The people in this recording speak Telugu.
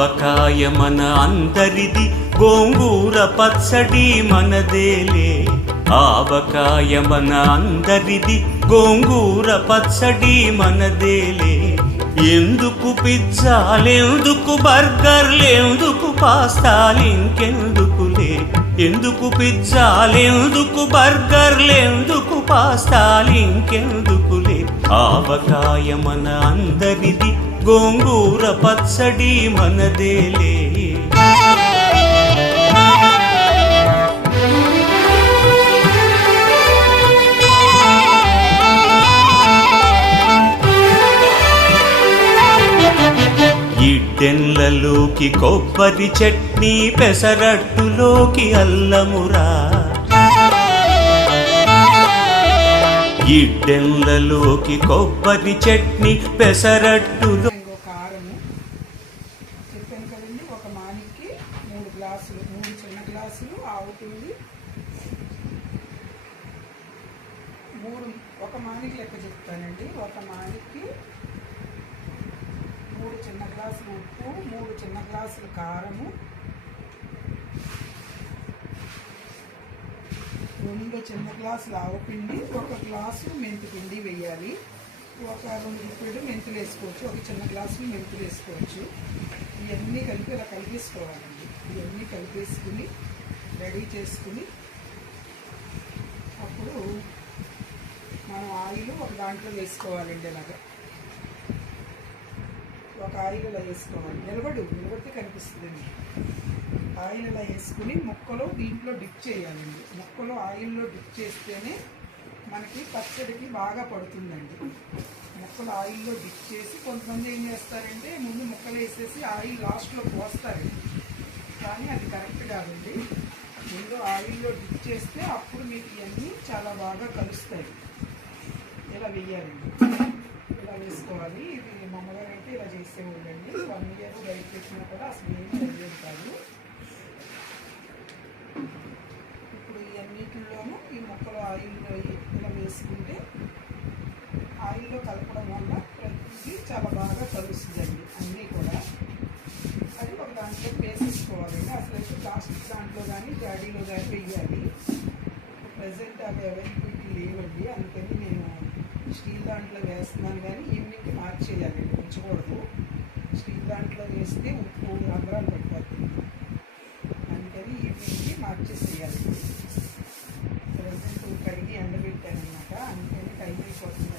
ఆవకాయ మన అందరిది, గోంగూర పచ్చడి మనదేలే. ఆవకాయ మన అందరిది, గోంగూర పచ్చడి మనదేలే. ఎందుకు పిజ్జాలెందుకు బర్గర్లెందుకు పాస్తాలింకెందుకులే. ఎందుకు పిజ్జాలెందుకు బర్గర్లెందుకు పాస్తాలింకెందుకులే. ఆవకాయ మన అందరిది, గోంగూర పచ్చడి మనదేలే. ఇడ్డెన్లలోకి కొబ్బరి చట్నీ, పెసరట్టులోకి అల్లమురా. ఇడ్డెన్లలోకి కొబ్బరి చట్నీ, పెసరట్టులో కారము చెప్పాను కదండి. ఒక మానికి 3 గ్లాసులు, 3 చిన్న గ్లాసులు ఆవు పిండి, 3 ఒక మానికి లెక్క చెప్తానండి. ఒక మానికి 3 చిన్న గ్లాసులు ఉప్పు, 3 చిన్న గ్లాసులు కారము, 2 చిన్న గ్లాసులు ఆవుపిండి, 1 గ్లాసు మెంతి పిండి వేయాలి. ఒక 2 గుప్పెడు మెంతులు వేసుకోవచ్చు, 1 చిన్న గ్లాసు మెంతులు వేసుకోవచ్చు. ఇవన్నీ కలిపి ఇలా కలిపేసుకోవాలండి. ఇవన్నీ కలిపేసుకుని రెడీ చేసుకుని అప్పుడు మనం ఆయిల్ ఒక దాంట్లో వేసుకోవాలండి. ఇలాగా ఒక ఆయిల్ ఇలా వేసుకోవాలి. నిలబడితే కనిపిస్తుందండి. ఆయిల్ ఇలా వేసుకుని ముక్కలు దీంట్లో డిప్ చేయాలండి. ముక్కలు ఆయిల్లో డిప్ చేస్తేనే మనకి పచ్చడికి బాగా పడుతుందండి. ముక్కలు ఆయిల్లో డిప్ చేసి, కొంతమంది ఏం చేస్తారంటే ముందు ముక్కలు వేసేసి ఆయిల్ లాస్ట్లో పోస్తారండి. కానీ అది కరెక్ట్ కాదండి. ముందు ఆయిల్లో డిప్ చేస్తే అప్పుడు మీకు ఇవన్నీ చాలా బాగా కలుస్తాయి. ఇలా వేయాలండి. ఇలా వేసుకోవాలి. ఇది మా అమ్మగారు అయితే ఇలా చేసేవాళ్ళండి. 1 ఇయర్ బయట పెట్టినా కూడా అసలు ఏం తెలియదు కాదు. ఇప్పుడు ఇవన్నిటిలోనూ ఈ ముక్కలు ఆయిల్లో ఇలా వేసుకుంటే ఆయిల్లో కలపడం వల్ల ప్రతిదీ చాలా బాగా కలుస్తుందండి. అన్నీ కూడా అది ఒక దాంట్లో వేసేసుకోవాలండి. అసలు అయితే ప్లాస్టిక్ దాంట్లో కానీ జాడీలో కానీ వేయాలి. ప్రజెంట్ అవి అవైలబిలిటీ లేవండి. అందుకని నేను స్టీల్ దాంట్లో వేస్తున్నాను. కానీ ఈవినింగ్కి మార్చేయాలి, ఉంచకూడదు. స్టీల్ దాంట్లో వేస్తే ఉప్పు రంధ్రాలు పడిపోతుంది. అందుకని ఈవినింగ్కి మార్చేసేయాలి. ప్రజెంట్ కడిగి ఎండబెట్టాను అనమాట. అందుకని టైం అయిపోతుంది.